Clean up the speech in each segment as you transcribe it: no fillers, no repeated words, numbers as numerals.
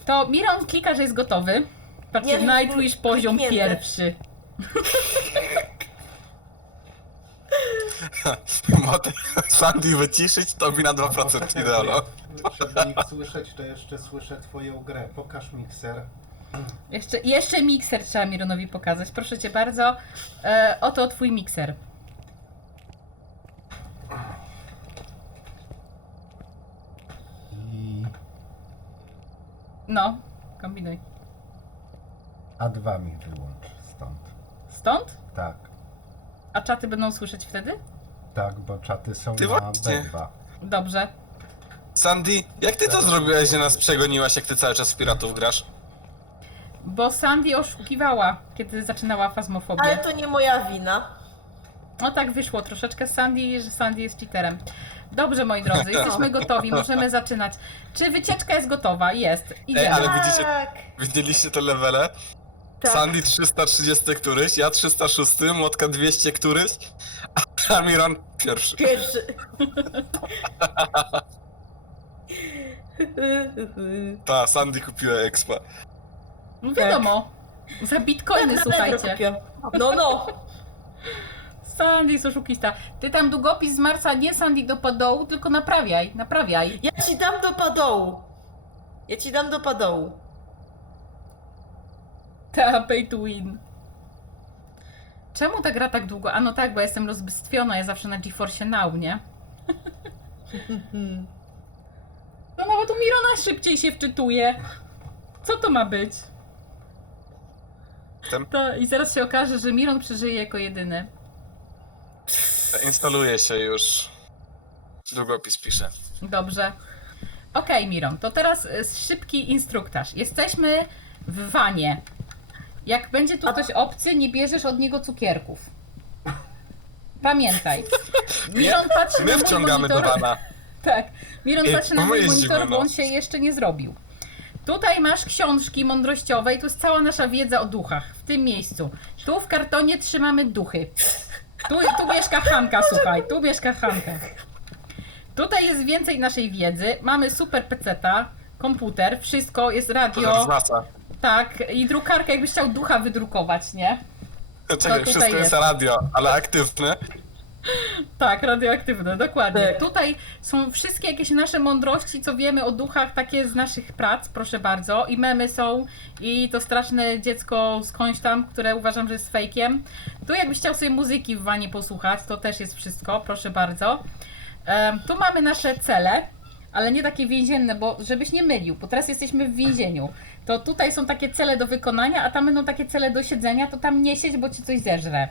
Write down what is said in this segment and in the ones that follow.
To Miron klika, że jest gotowy. Patrzcie, Nie, Nightwish poziom kliknięte. pierwszy. Mogę Sandy wyciszyć, to mi na 2% idealo. Żeby ich słyszeć, to jeszcze słyszę twoją grę. Pokaż mikser. Jeszcze mikser trzeba Mironowi pokazać. Proszę cię bardzo. Oto twój mikser. I No, kombinuj. A2 mi wyłącz stąd. Stąd? Tak, A czaty będą słyszeć wtedy? tak, bo czaty są Ty na właśnie. B2. Dobrze. Sandy, jak ty to zrobiłaś, że nas przegoniłaś, jak ty cały czas w piratów grasz? Bo Sandy oszukiwała, kiedy zaczynała fazmofobię. Ale to nie moja wina. No tak wyszło troszeczkę z Sandy, że Sandy jest cheaterem. Dobrze, moi drodzy, jesteśmy gotowi, możemy zaczynać. Czy wycieczka jest gotowa? Jest. Idziemy. ale widzicie- Tak. Widzieliście te levele? Tak. Sandy 330 któryś, ja 306, Młotka 200 któryś, a Miron pierwszy. Pierwszy. Ta, Sandy kupiła expa. No wiadomo. Za bitcoiny, Na słuchajcie. kupię. No. Sandy jest oszukista. Ty tam długopis z Marsa nie Sandy do podołu, tylko naprawiaj. Ja ci dam do padołu. Ta, pay to win. Czemu ta gra tak długo? A no tak, bo ja jestem rozbystwiona, ja zawsze na GeForce Now, nie? No nawet u Mirona szybciej się wczytuje. Co to ma być? I zaraz się okaże, że Miron przeżyje jako jedyny. Instaluje się już. Długopis pisze. Dobrze. Okej, Miron, to teraz szybki instruktaż. Jesteśmy w wanie. Jak będzie tu ktoś obcy, nie bierzesz od niego cukierków. Pamiętaj. Miron patrzy My na mój wciągamy do monitor. wana. Tak. Miron patrzy na mój jeździmy, monitor, bo no. on się jeszcze nie zrobił. Tutaj masz książki mądrościowe i tu jest cała nasza wiedza o duchach. W tym miejscu. Tu w kartonie trzymamy duchy. Tu mieszka Hanka, słuchaj. Tu mieszka Hanka. Tutaj jest więcej naszej wiedzy. Mamy super peceta, komputer, wszystko, jest To radio. zaznacza. Tak, i drukarkę, jakbyś chciał ducha wydrukować, nie? Czekaj, tutaj wszystko jest jest. radio, ale aktywne. Tak, radioaktywne, dokładnie. Tak. Tutaj są wszystkie jakieś nasze mądrości, co wiemy o duchach, takie z naszych prac, proszę bardzo. I memy są, i to straszne dziecko skądś tam, które uważam, że jest fejkiem. Tu jakbyś chciał sobie muzyki w wanie posłuchać, to też jest wszystko, proszę bardzo. Tu mamy nasze cele, ale nie takie więzienne, bo żebyś nie mylił, bo teraz jesteśmy w więzieniu. To tutaj są takie cele do wykonania, a tam będą takie cele do siedzenia, to tam nie siedź, bo ci coś zeżre.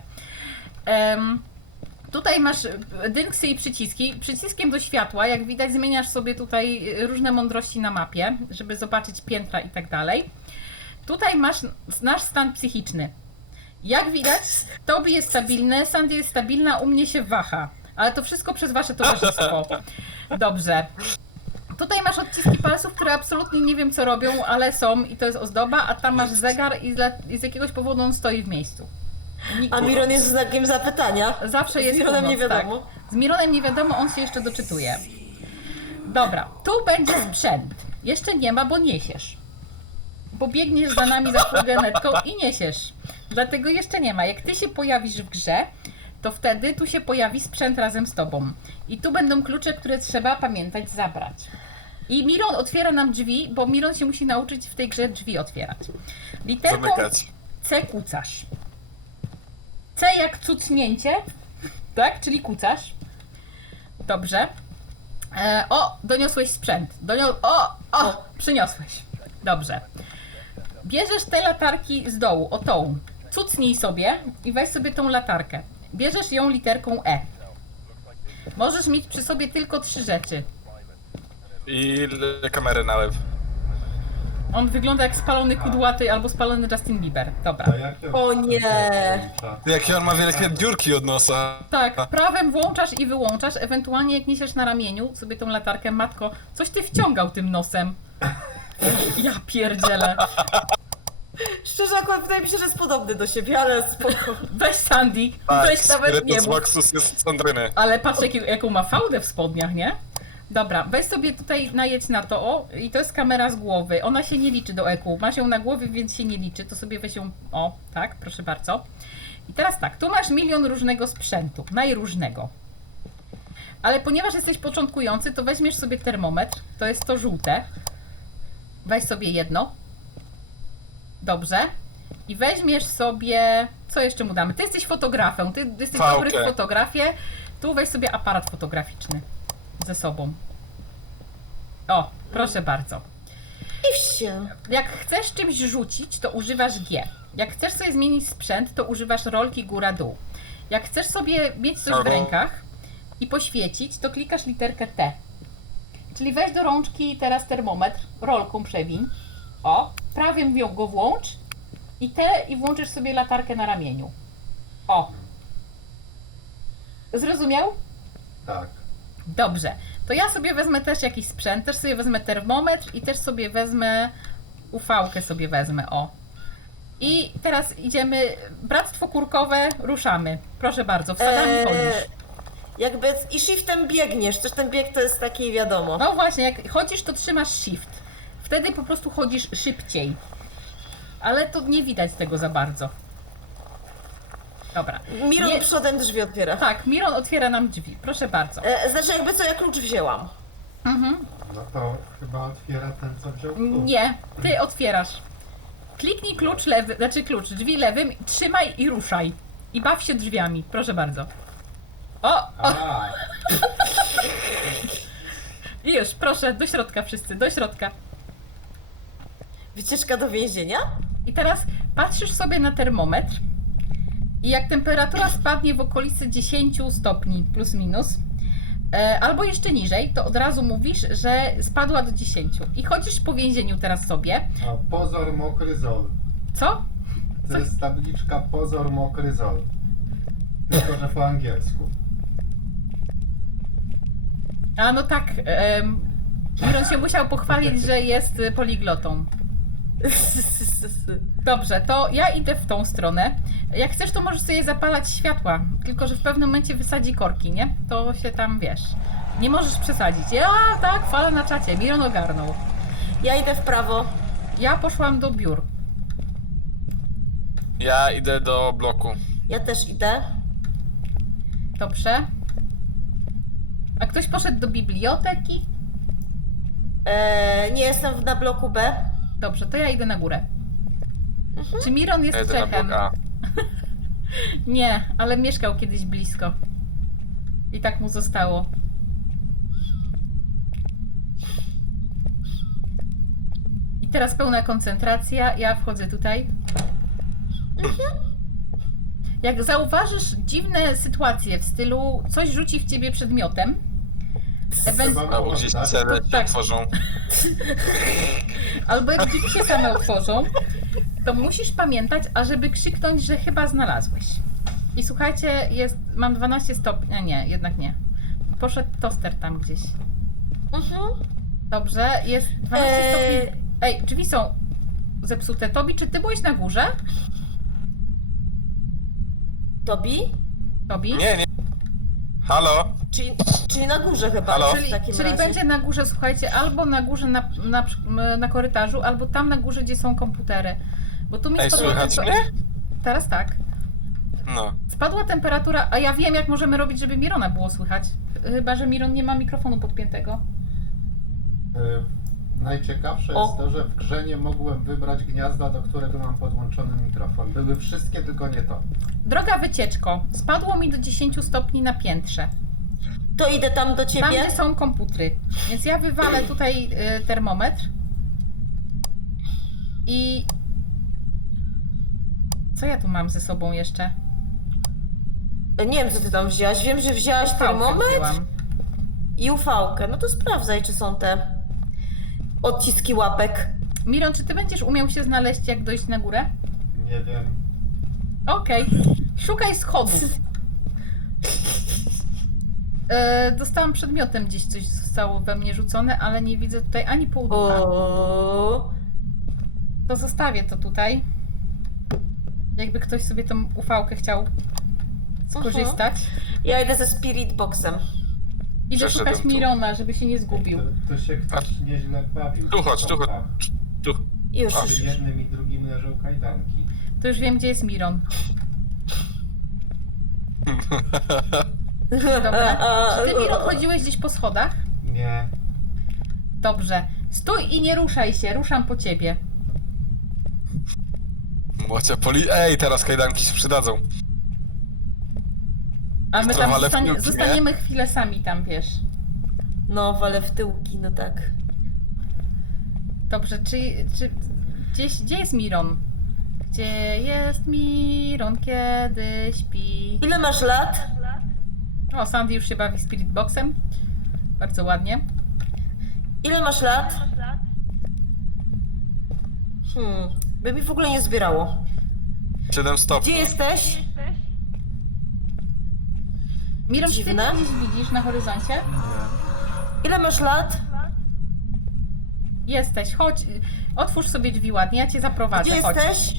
Tutaj masz dynksy i przyciski. Przyciskiem do światła, jak widać, zmieniasz sobie tutaj różne mądrości na mapie, żeby zobaczyć piętra i tak dalej. Tutaj masz nasz stan psychiczny. Jak widać, Tobi jest stabilny, Sandy jest stabilna, u mnie się waha. Ale to wszystko przez wasze towarzystwo. Dobrze. Tutaj masz odciski palców, które absolutnie nie wiem co robią, ale są i to jest ozdoba, a tam masz zegar i z jakiegoś powodu on stoi w miejscu. A Miron jest znakiem zapytania. Zawsze jest Z Mironem północ, nie wiadomo. Tak. Z Mironem nie wiadomo, on się jeszcze doczytuje. Dobra, tu będzie sprzęt. Jeszcze nie ma, bo niesiesz. Bo biegniesz za nami za furgonetką i niesiesz. Dlatego jeszcze nie ma. Jak ty się pojawisz w grze, to wtedy tu się pojawi sprzęt razem z tobą. I tu będą klucze, które trzeba pamiętać zabrać. I Miron otwiera nam drzwi, bo Miron się musi nauczyć w tej grze drzwi otwierać. Literką Zamykać. C kucasz. C jak cucnięcie, tak? Czyli kucasz. Dobrze. Doniosłeś sprzęt. Przyniosłeś. Dobrze. Bierzesz te latarki z dołu, o tą. Cucnij sobie i weź sobie tą latarkę. Bierzesz ją literką E. Możesz mieć przy sobie tylko 3 rzeczy. I kamerę na lew. On wygląda jak spalony kudłaty albo spalony Justin Bieber. Dobra. A jak to O nie. Jakie on ma wielkie dziurki od nosa. Tak, prawem włączasz i wyłączasz, ewentualnie jak niesiesz na ramieniu sobie tą latarkę, matko, coś ty wciągał tym nosem. Ja pierdzielę. Szczerze, akurat wydaje mi się, że jest podobny do siebie, ale spoko. Weź Sandy, Tak, weź nawet nie Spirytus mów. Maxus jest z Sandryny. Ale patrz jaką ma fałdę w spodniach, nie? Dobra, weź sobie tutaj najedź na to, o, i to jest kamera z głowy. Ona się nie liczy do EQ. Masz ją na głowie, więc się nie liczy. To sobie weź ją, o, tak, proszę bardzo. I teraz tak, tu masz milion różnego sprzętu, najróżnego. Ale ponieważ jesteś początkujący, to weźmiesz sobie termometr, to jest to żółte. Weź sobie jedno. Dobrze. I weźmiesz sobie, co jeszcze mu damy? Ty jesteś fotografem, ty jesteś Fałkę. dobry w fotografię. Tu weź sobie aparat fotograficzny ze sobą. O, proszę bardzo. I wsie. Jak chcesz czymś rzucić, to używasz G. Jak chcesz sobie zmienić sprzęt, to używasz rolki góra-dół. Jak chcesz sobie mieć coś w rękach i poświecić, to klikasz literkę T. Czyli weź do rączki teraz termometr, rolką przewiń. O, prawym go włącz i T i włączysz sobie latarkę na ramieniu. O. Zrozumiał? Tak. Dobrze. To ja sobie wezmę też jakiś sprzęt, też sobie wezmę termometr i też sobie wezmę UV-kę sobie wezmę, o. I teraz idziemy, bractwo kurkowe, ruszamy. Proszę bardzo, wsadamy chodzisz. Jakby i shiftem biegniesz, też ten bieg to jest taki wiadomo. No właśnie, jak chodzisz, to trzymasz shift. Wtedy po prostu chodzisz szybciej. Ale to nie widać tego za bardzo. Dobra. Miron Nie- przodem drzwi otwiera. Tak, Miron otwiera nam drzwi. Proszę bardzo. Znaczy jakby co, ja klucz wzięłam. Mhm. No to chyba otwiera ten, co wziął klucz. Nie, ty otwierasz. Kliknij klucz lewy, znaczy klucz, drzwi lewym, trzymaj i ruszaj. I baw się drzwiami, proszę bardzo. O! A, I już, proszę, do środka wszyscy, do środka. Wycieczka do więzienia? I teraz patrzysz sobie na termometr i jak temperatura spadnie w okolicy 10 stopni plus minus, albo jeszcze niżej, to od razu mówisz, że spadła do 10. I chodzisz po więzieniu teraz sobie. a pozor mokry zol. Co? To jest tabliczka pozor mokry zol. Tylko, że po angielsku. A no tak, Miron się musiał pochwalić, że jest poliglotą. Dobrze, to ja idę w tą stronę. Jak chcesz, to możesz sobie zapalać światła, tylko że w pewnym momencie wysadzi korki, nie? To się tam, wiesz, nie możesz przesadzić. Ja, tak, fala na czacie, Miron ogarnął. Ja idę w prawo. Ja poszłam do biur. Ja idę do bloku. Ja też idę. Dobrze. A ktoś poszedł do biblioteki? Nie jestem na bloku B. Dobrze, to ja idę na górę. Czy Miron Ja jest idę na Czechem? blok A. Nie, ale mieszkał kiedyś blisko. I tak mu zostało. I teraz pełna koncentracja. Ja wchodzę tutaj. Jak zauważysz dziwne sytuacje w stylu coś rzuci w ciebie przedmiotem, Albo gdzieś tak? cele się Tak. otworzą. albo jak drzwi się same otworzą, to musisz pamiętać, ażeby krzyknąć, że chyba znalazłeś. I słuchajcie, mam 12 stopni, a nie, jednak nie. Poszedł toster tam gdzieś. Dobrze, jest 12 stopni. Ej, drzwi są zepsute. Tobi, czy ty byłeś na górze? Tobi? Tobi? Nie, nie. Halo? Czyli na górze chyba. Halo? w takim Czyli razie. będzie na górze, słuchajcie, albo na górze na korytarzu, albo tam na górze, gdzie są komputery. Bo tu mi Ej, spadła słychać tempe- mnie? Teraz tak. No. Spadła temperatura, a ja wiem, jak możemy robić, żeby Mirona było słychać. Chyba że Miron nie ma mikrofonu podpiętego. Najciekawsze O. jest to, że w grze nie mogłem wybrać gniazda, do którego mam podłączony mikrofon. Były wszystkie, tylko nie to. Droga wycieczko, spadło mi do 10 stopni na piętrze. To idę tam do Tam, ciebie. gdzie są komputery. Więc ja wywalę tutaj termometr. I... Co ja tu mam ze sobą jeszcze? Nie wiem, co ty tam wzięłaś. Wiem, że wzięłaś Pałkę termometr wzięłam. i UV-kę. No to sprawdzaj, czy są te odciski łapek. Miron, czy ty będziesz umiał się znaleźć, jak dojść na górę? Nie wiem. Okej. Szukaj schodów. Dostałam przedmiotem gdzieś, coś zostało we mnie rzucone, ale nie widzę tutaj ani pół ducha. O. To zostawię to tutaj. Jakby ktoś sobie tą ufałkę chciał skorzystać. Ja idę ze Spirit Boxem. Idę Przeszedłem szukać tu. Mirona, żeby się nie zgubił. To się ktoś nieźle bawił. Tu chodź, tu chodź. Tu. Już, A, już, Przy już. jednym i drugim leżą kajdanki. To już wiem, gdzie jest Miron. Dobra. Czy ty, Miron, chodziłeś gdzieś po schodach? Nie. Dobrze. Stój i nie ruszaj się, ruszam po ciebie. Młocia Ej, teraz kajdanki się przydadzą. A my To tam wale w tyłki, nie? zostaniemy chwilę sami tam, wiesz. No, wale w tyłki, no tak. Dobrze, czy gdzie jest Miron? Gdzie jest Miron, kiedy śpi? Ile masz lat? O, Sandy już się bawi Spirit Boxem. Bardzo ładnie. Ile masz lat? By mi w ogóle nie zbierało. 7 stopni. Gdzie jesteś? Miron, czy ty Dziwne. mnie gdzieś widzisz na horyzoncie? Ile masz lat? Jesteś, chodź. Otwórz sobie drzwi ładnie, ja cię zaprowadzę, Gdzie chodź. jesteś?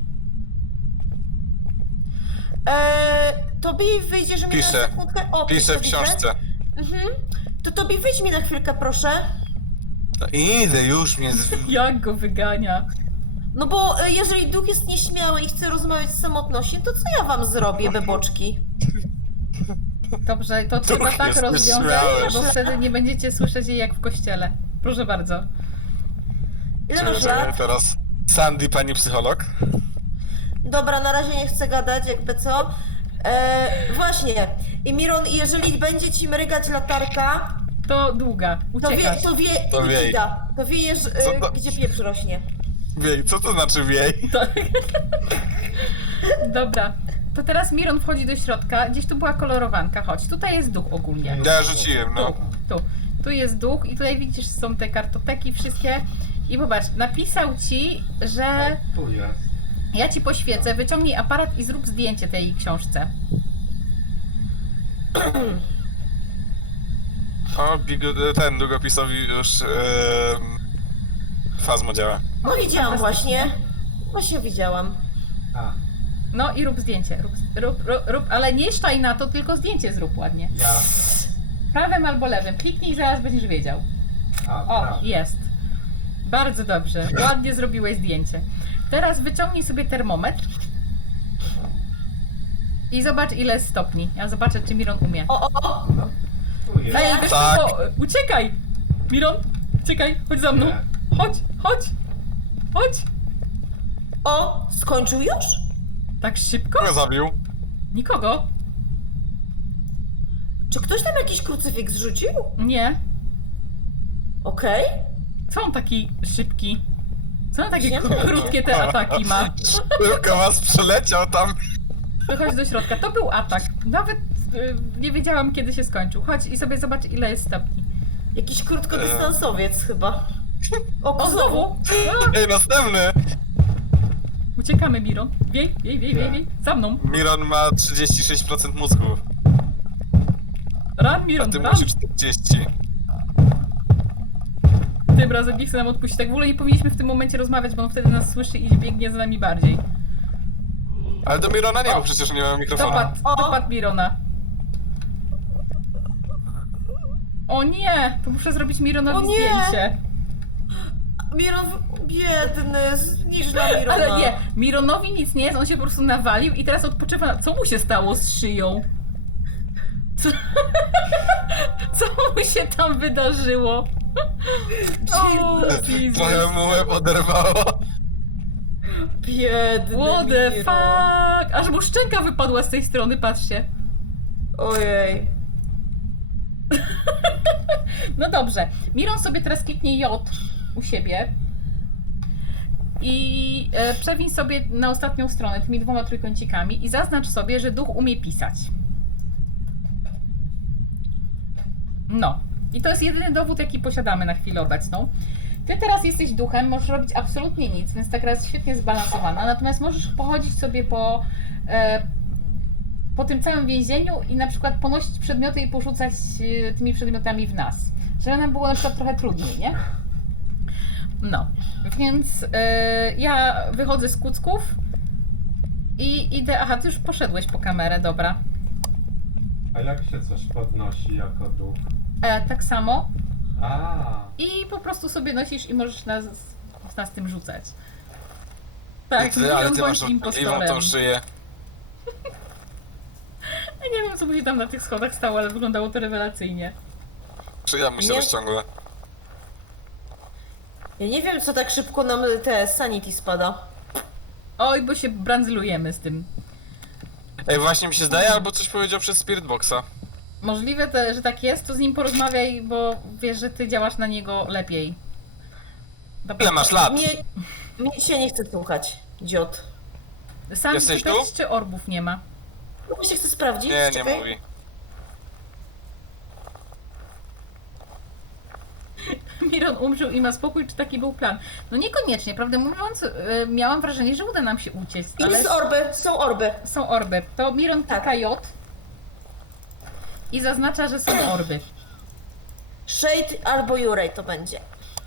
Tobie wyjdzie, że mi Piszę. na sekundkę... O, Piszę w widzę. książce. Mhm. To tobie wyjdź mi na chwilkę, proszę. No idę, już mnie Jak go wygania? No bo jeżeli duch jest nieśmiały i chce rozmawiać z samotnością, to co ja wam zrobię, beboczki? Dobrze, to trzeba Duch tak jest rozwiązać, nieśmiały. bo wtedy nie będziecie słyszeć jej jak w kościele. Proszę bardzo. Ile masz lat? teraz Sandy, pani psycholog. Dobra, na razie nie chcę gadać, jakby co. Właśnie. I Miron, jeżeli będzie ci mrygać latarka, To długa, to wie, uciekasz. to To wiej. Wida. To wiejesz, Co to- gdzie pieprz rośnie. Wiej, co to znaczy wiej? Tak. Dobra. To teraz Miron wchodzi do środka. Gdzieś tu była kolorowanka. Chodź, tutaj jest duch ogólnie. Ja rzuciłem, no. Tu jest duch i tutaj widzisz, są te kartoteki wszystkie. I popatrz, napisał ci, że O, tu jest. ja ci poświecę, wyciągnij aparat i zrób zdjęcie tej książce. O, ten długopisowi już fazmo działa. No widziałam właśnie. Właśnie widziałam. A, No i rób zdjęcie. Rób, ale nie szczaj na to, tylko zdjęcie zrób ładnie. ja. Prawym albo lewym. Kliknij i zaraz będziesz wiedział. O, Prawda. jest. Bardzo dobrze. Ładnie zrobiłeś zdjęcie. Teraz wyciągnij sobie termometr i zobacz, ile jest stopni. Ja zobaczę, czy Miron umie. O, No, tu jest. Ej, wiesz Tak. co? Uciekaj! Miron, uciekaj, chodź za mną. Nie. Chodź, chodź, chodź. o, skończył już? Tak szybko? Kogo zabił? Nikogo? Czy ktoś tam jakiś krucyfiks rzucił? Nie. Okej. Co on taki szybki? Co on takie Nie wiem. krótkie te ataki ma? Szybko was przeleciał tam. Chodź do środka. To był atak. Nawet nie wiedziałam, kiedy się skończył. Chodź i sobie zobacz, ile jest stopni. Jakiś krótkodystansowiec chyba. O, znowu! A, Ej, następny! uciekamy, Miron. Wiej, wiej, wiej, wiej, wiej. Za mną. Miron ma 36% mózgu, Run, a Miron, ty run. musisz 40. Tym razem nie chce nam odpuścić. Tak w ogóle nie powinniśmy w tym momencie rozmawiać, bo on wtedy nas słyszy i biegnie za nami bardziej. Ale do Mirona nie, bo przecież nie ma mikrofonu. Dopadł Mirona. O nie! To muszę zrobić Mironowi O nie! zdjęcie. Miron, biedny, zniszcz dla Mirona. Ale nie, Mironowi nic nie jest, on się po prostu nawalił i teraz odpoczywa. Co mu się stało z szyją? Co, co mu się tam wydarzyło? O, Jesus. Trochę mu łeb oderwało. Biedny What the Miron. fuck? Aż mu szczęka wypadła z tej strony, patrzcie. Ojej. No dobrze. Miron sobie teraz kliknie J u siebie i przewiń sobie na ostatnią stronę tymi 2 trójkącikami i zaznacz sobie, że duch umie pisać. No. I to jest jedyny dowód, jaki posiadamy na chwilę obecną. Ty teraz jesteś duchem, możesz robić absolutnie nic, więc ta gra jest świetnie zbalansowana, natomiast możesz pochodzić sobie po tym całym więzieniu i na przykład ponosić przedmioty i porzucać tymi przedmiotami w nas. Żeby nam było na przykład trochę trudniej, nie? No, więc ja wychodzę z kucków i idę... Aha, ty już poszedłeś po kamerę, dobra. A jak się coś podnosi jako duch? Tak samo. A, I po prostu sobie nosisz i możesz nas tym rzucać. Tak, Ty, ale ty bądź masz impostorem. obrzydliwą tą szyję. Ja nie wiem, co mu się tam na tych schodach stało, ale wyglądało to rewelacyjnie. Szyja mu się Nie. rozciągła. Ja nie wiem, co tak szybko nam te sanity spada. Oj, bo się brandzlujemy z tym. Ej, właśnie mi się zdaje, albo coś powiedział przez Spirit Boxa. Możliwe, że tak jest, to z nim porozmawiaj, bo wiesz, że ty działasz na niego lepiej. Dobra. Ile masz lat? Mnie się nie chce słuchać, dziot. Sam Jesteś czy tu? też, czy orbów nie ma? No się chce sprawdzić? Nie, nie Czekaj. mówi. Miron umrzył i ma spokój, czy taki był plan? No niekoniecznie, prawdę mówiąc, miałam wrażenie, że uda nam się uciec, I ale są orby. są orby. To Miron klika J i zaznacza, że są orby. Shade albo Jurej to będzie.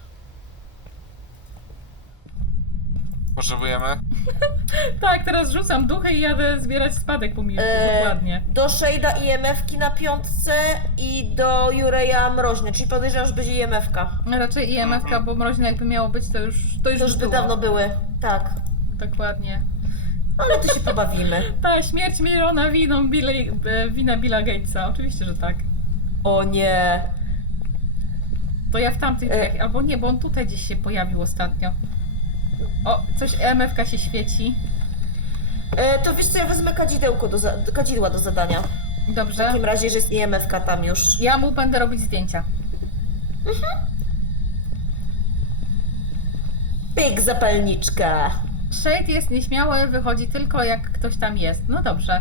Potrzebujemy? Tak, teraz rzucam duchy i jadę zbierać spadek po Mirku, dokładnie. Do Shade'a IMF-ki na 5 i do Jureja mroźny, czyli podejrzewam, że będzie IMF-ka. Raczej IMF-ka, bo mroźne jakby miało być, to już To już by było. dawno były, tak. Dokładnie. Ale to się pobawimy. Ta śmierć Mirona wina Billa Gatesa, oczywiście, że tak. O nie. To ja w tamtych drzwiach, albo nie, bo on tutaj gdzieś się pojawił ostatnio. O, coś EMF-ka się świeci. To wiesz co, ja wezmę kadzidła do zadania. W Dobrze. takim razie, że jest IMF-ka tam już. Ja mu będę robić zdjęcia. Pyk, zapalniczka. Shade jest nieśmiały, wychodzi tylko jak ktoś tam jest. No dobrze.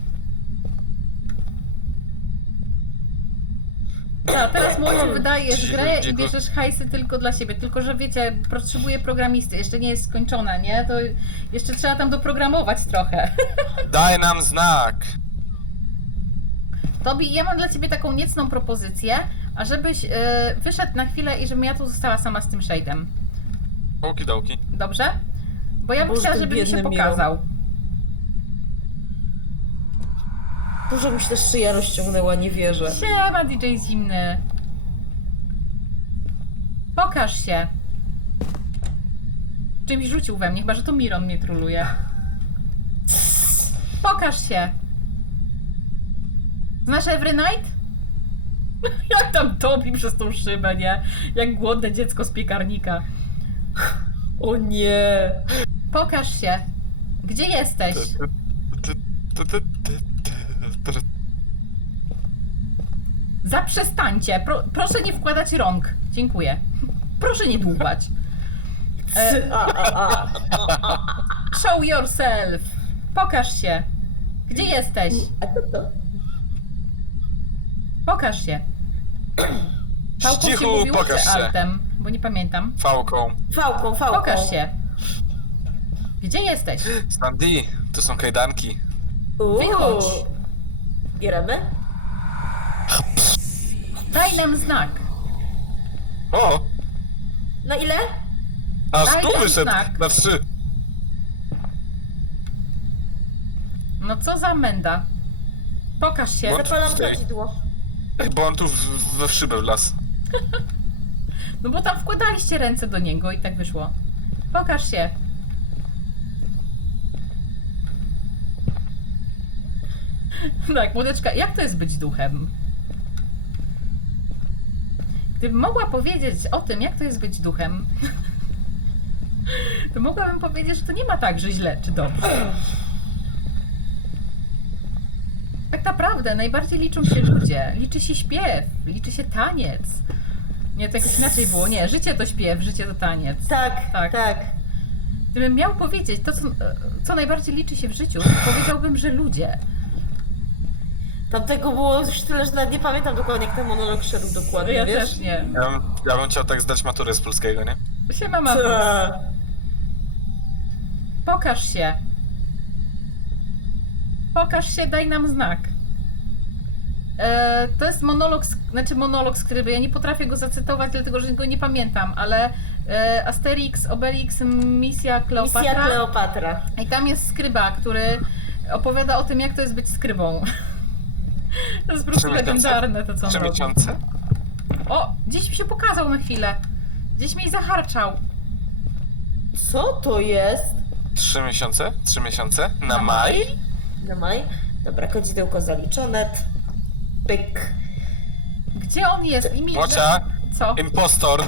Tak, teraz mu wydajesz grę i bierzesz hajsy tylko dla siebie. Tylko, że wiecie, potrzebuję programisty. Jeszcze nie jest skończona, nie? To jeszcze trzeba tam doprogramować trochę. Daj nam znak! Tobi, ja mam dla ciebie taką niecną propozycję, ażebyś wyszedł na chwilę i żebym ja tu została sama z tym Shade'em. Okidoki. Dobrze? Bo ja bym Boże, chciała, ten żeby mi się biedny pokazał. Dużo mi się też szyja rozciągnęła, nie wierzę. Siema, DJ Zimny. Pokaż się. Czymś rzucił we mnie, chyba że to Miron mnie troluje. Pokaż się. Znasz Every Night? Jak tam topi przez tą szybę, nie? Jak głodne dziecko z piekarnika. O nie. Pokaż się. Gdzie jesteś? Zaprzestańcie. Proszę nie wkładać rąk. Dziękuję. Proszę nie dłubać. Show yourself. Pokaż się. Gdzie jesteś? A co to? Pokaż się. Pałką się Cichu, mówiło, pokaż czy się. altem? Bo nie pamiętam. Fałką. Fałką. Pokaż się. Gdzie jesteś? Sandy, to są kajdanki. Wychodź. Bieremy? Daj nam znak. O! Na ile? Aż Daj tu nam wyszedł znak. na 3. No co za menda. Pokaż się. Bo- Zapalam Stoi. kadzidło. Bo on tu we szybę wlazł. No bo tam wkładaliście ręce do niego i tak wyszło. Pokaż się. Tak, młodeczka, jak to jest być duchem? Gdybym mogła powiedzieć o tym, jak to jest być duchem, to mogłabym powiedzieć, że to nie ma tak, że źle czy dobrze. Tak naprawdę najbardziej liczą się ludzie, liczy się śpiew, liczy się taniec. Nie, to jakoś inaczej było. Nie, życie to śpiew, życie to taniec. Tak, Tak. tak. Gdybym miał powiedzieć to, co najbardziej liczy się w życiu, to powiedziałbym, że ludzie. Tamtego było już tyle, że nawet nie pamiętam dokładnie, jak ten monolog szedł dokładnie, Ja wiesz? też nie. Ja bym chciał tak zdać maturę z polskiego, nie? Siema, mama. Ta. Pokaż się. Pokaż się, daj nam znak. To jest monolog z Kryby. Ja nie potrafię go zacytować, dlatego że go nie pamiętam, ale Asterix, Obelix, Misja Kleopatra. Misja Kleopatra. I tam jest skryba, który opowiada o tym, jak to jest być skrybą. To jest po prostu 3 miesiące? legendarne to, co on 3 robi. miesiące? O, gdzieś mi się pokazał na chwilę. Gdzieś mnie zaharczał. Co to jest? 3 miesiące? 3 miesiące? Na maj? Na maj? Dobra, kadzidełko zaliczone. Pyk. Gdzie on jest? Mocia, Co? impostor.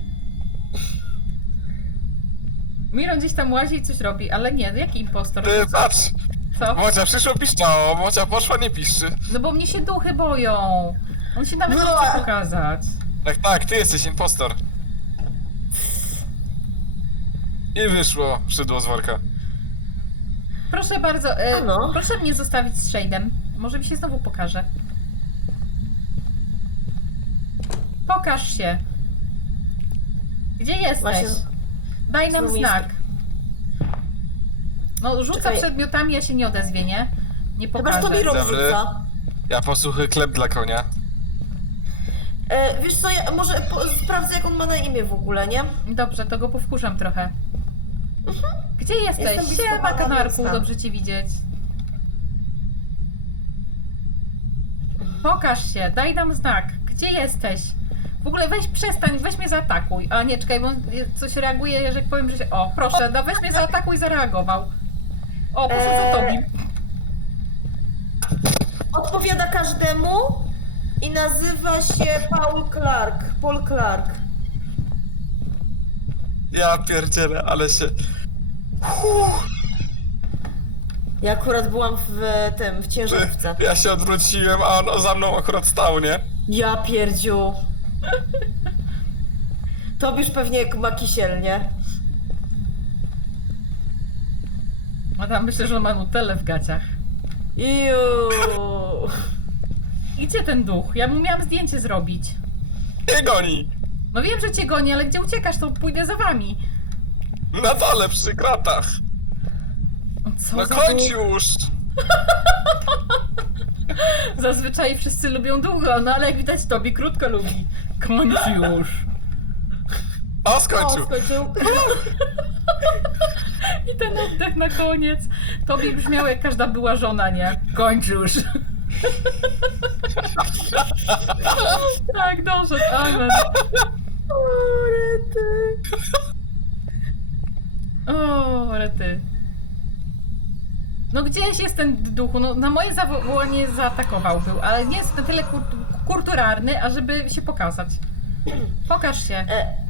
Miron gdzieś tam łazi i coś robi, ale nie, jaki impostor? Ty, patrz! Co? Mocia przyszło, piszczało, Mocia poszła, nie piszczy. No bo mnie się duchy boją. On się nawet nie No, chce pokazać. Tak, tak, ty jesteś impostor. I wyszło szydło z worka. Proszę bardzo, No. proszę mnie zostawić z Shade'em. Może mi się znowu pokaże. Pokaż się. Gdzie jesteś? Właśnie Daj nam znowu znak. No rzuca Czekaj. przedmiotami, ja się nie odezwie, nie? Nie Chyba, że to pokażę. Miron Dobry. rzuca. Ja posłuchy chleb dla konia. Wiesz co, ja może sprawdzę, jak on ma na imię w ogóle, nie? Dobrze, to go powkurzam trochę. Gdzie jesteś? Jestem blisko Siema, pana kanarku, miasta. dobrze cię widzieć. Pokaż się, daj nam znak. Gdzie jesteś? W ogóle weź przestań, weź mnie zaatakuj. A nie, czekaj, bo on coś reaguje, jeżeli powiem, że się... O, proszę, no weź mnie zaatakuj, zareagował. O, proszę za tobie. Odpowiada każdemu i nazywa się Paul Clark. Ja pierdzielę, ale się... Ja akurat byłam w ciężarówce. Ja się odwróciłem, a on za mną akurat stał, nie? Ja pierdziu. Tobiż pewnie ma kisiel, nie? A tam myślę, że on ma nutellę w gaciach. Iu. Gdzie ten duch? Ja mu miałam zdjęcie zrobić. Nie goni! No wiem, że cię goni, ale gdzie uciekasz, to pójdę za wami. Na dole, przy kratach! Co No za kończ duch? już! Zazwyczaj wszyscy lubią długo, no ale jak widać tobie krótko lubi. Kończ już. O, O, skończył! skończył. I ten oddech na koniec. Tobie brzmiało jak każda była żona, nie? Kończ już. Tak, doszedł, amen. O, rety. No gdzieś jest ten duchu, no na moje zawołanie zaatakował był, ale nie jest na tyle kulturalny, ażeby się pokazać. Pokaż się.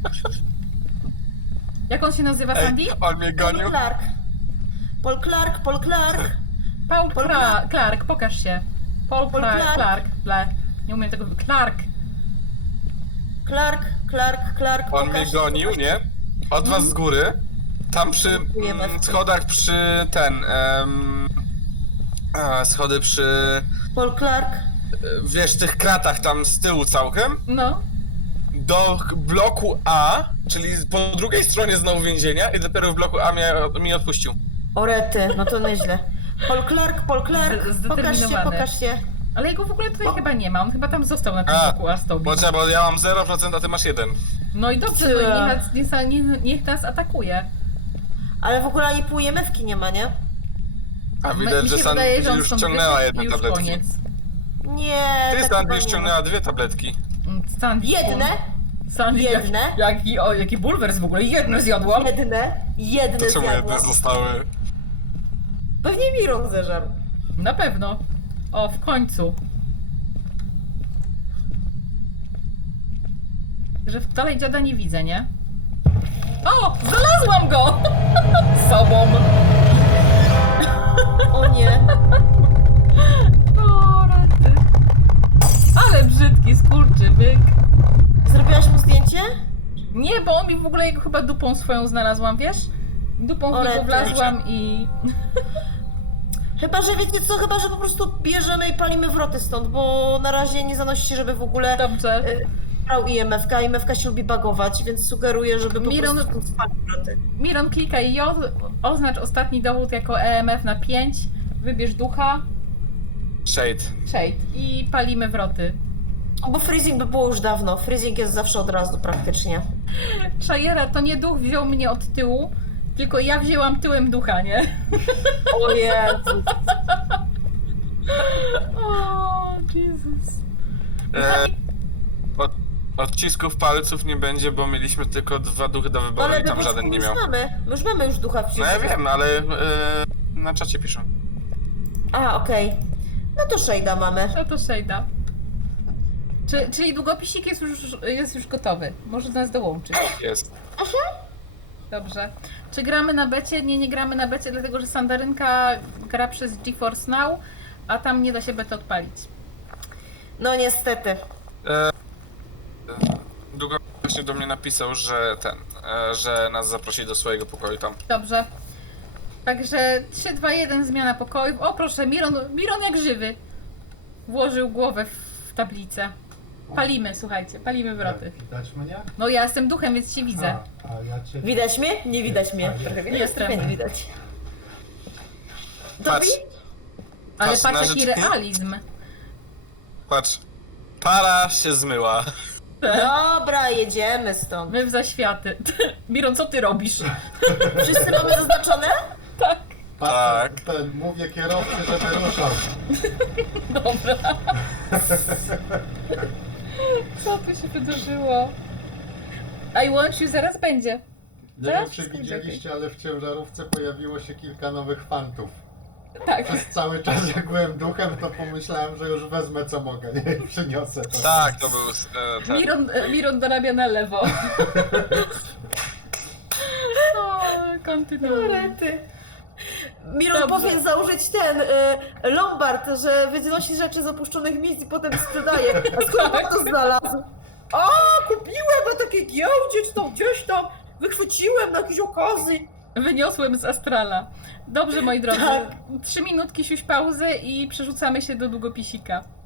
Jak on się nazywa, Sandy? Ej, on mnie gonił. Paul Clark. Paul Paul Clark, pokaż się. Paul Clark. Clark, ble. Nie umiem tego. Clark. Clark. On mnie gonił, nie? Od was z góry. Tam przy schodach przy schody przy... Paul Clark. Wiesz, tych kratach tam z tyłu całkiem. No. Do bloku A, czyli po drugiej stronie znowu więzienia i dopiero w bloku A mnie odpuścił. Orety, no to nieźle. Paul Clark. Zdeterminowany. Pokaż się. Ale jego w ogóle tutaj chyba nie ma. On chyba tam został na tym A, boku aż tobie. Bo ja mam 0%, a ty masz 1. No i dobrze, no i niech nas atakuje. Ale w ogóle ani pół IMF-ki nie ma, nie? A Mi widać, że się Sandy wydaje, że on już stąd ściągnęła wyszedł i jedne już tabletki. koniec. Nie. Ty, tak Sandy, chyba już nie ściągnęła 2 tabletki. Sandy, Jedne? Sandy, Jedne? Jaki bulwers w ogóle? Jedno zjadłam. ma. Jedne To czemu zjadła. jedne zostały? Pewnie Miron zeżarł. Na pewno. O, w końcu. Że dalej dziada nie widzę, nie? O! Znalazłam go! Sobą. O nie. O, rety. Ale brzydki skurczybyk. Zrobiłaś mu zdjęcie? Nie, bo on mi w ogóle jego chyba dupą swoją znalazłam, wiesz? Dupą w O, niego rety. wlazłam i... Chyba, że wiecie co, chyba, że po prostu bierzemy i palimy wroty stąd, bo na razie nie zanosi się, żeby w ogóle Dobrze. brał IMF-ka. IMF-ka się lubi bagować, więc sugeruję, żeby po Miron- prostu stąd spalić wroty. Miron, klikaj J, oznacz ostatni dowód jako EMF na 5, wybierz ducha, Shade. shade i palimy wroty. Bo freezing by było już dawno. Freezing jest zawsze od razu praktycznie. Szajera, to nie duch wziął mnie od tyłu, tylko ja wzięłam tyłem ducha, nie? O Jezu. O, Jezus. Od, odcisków palców nie będzie, bo mieliśmy tylko 2 duchy do wyboru Ale i tam żaden nie miał. My już mamy już ducha w No ja przycisku. wiem, ale na czacie piszą. A, okej. No to Shade'a mamy. No to Shade'a. Czyli długopisik jest już gotowy. Może do nas dołączyć. Jest. Dobrze. Czy gramy na becie? Nie gramy na becie, dlatego że Sandarynka gra przez GeForce Now, a tam nie da się bety odpalić. No niestety. Długo właśnie do mnie napisał, że że nas zaprosi do swojego pokoju tam. Dobrze. Także 3, 2, 1 zmiana pokoju. O proszę, Miron jak żywy. Włożył głowę w tablicę. Palimy, słuchajcie, palimy wroty. Widać mnie? No ja jestem duchem, więc cię widzę. A ja cię... Widać mnie? Nie widać mnie. Tak, Trochę jest. trochę nie widać. Dobry? Ale Patrz, patrz na jaki rzecz- realizm. Patrz. Para się zmyła. Dobra, jedziemy stąd. My w zaświaty. Miron, co ty robisz? Wszyscy mamy zaznaczone? Tak, Tak. Mówię kierowcy, żeby ruszał. dobra. Co tu się wydarzyło? I want you zaraz będzie. Nie Teraz wiem, czy wszystko widzieliście, ale w ciężarówce pojawiło się kilka nowych fantów. Tak. Przez cały czas, jak byłem duchem, to pomyślałem, że już wezmę co mogę, nie? I przyniosę to. Tak, to był ten. Miron dorabia na lewo. O, kontynuuj. Rety. Miron Dobrze. powinien założyć ten Lombard, że wynosi rzeczy z opuszczonych miejsc i potem sprzedaje. A skąd pan to znalazł? A, kupiłem na takiej giełdzie, czy tam gdzieś tam. Wychwyciłem na jakiejś okazji. Wyniosłem z astrala. Dobrze, moi drodzy. Tak. 3 minutki siuś pauzy i przerzucamy się do długopisika.